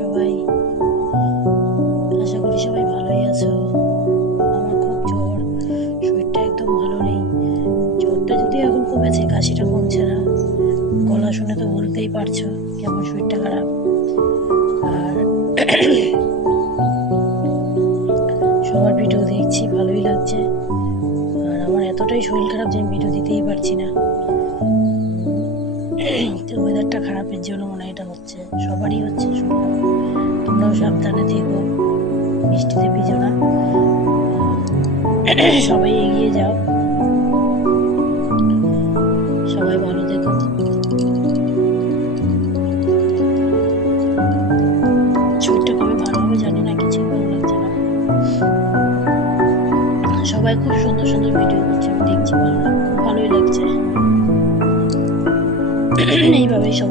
সবাই? আশা করি সবাই ভালোই আছো। আমার খুব জ্বর, শরীরটা একদম ভালো নেই। জ্বরটা যদিও এখন কমেছে, কাশিটা কমছে না। গলা শুনে তো বলতেই পারছো কেমন শরীরটা খারাপ। আর সবার ভিডিও দেখছি, ভালোই লাগছে। আর আমার এতটাই শরীর খারাপ যে আমি ভিডিও দিতেই পারছি না। তো ওয়েদারটা খারাপের জন্য মনে হয় এটা হচ্ছে, সবারই হচ্ছে শুনলাম। তোমরাও সাবধানে থেকো, বৃষ্টিতে ভিজো না, সবাই এগিয়ে যাও, সবাই ভালো থেকো। শরীরটা কবে ভালো হবে জানি না, কিছুই ভালো লাগছে না। সবাই খুব সুন্দর সুন্দর ভিডিও করছে, আমি দেখছি, ভালোই লাগছে। এইভাবেই সবাই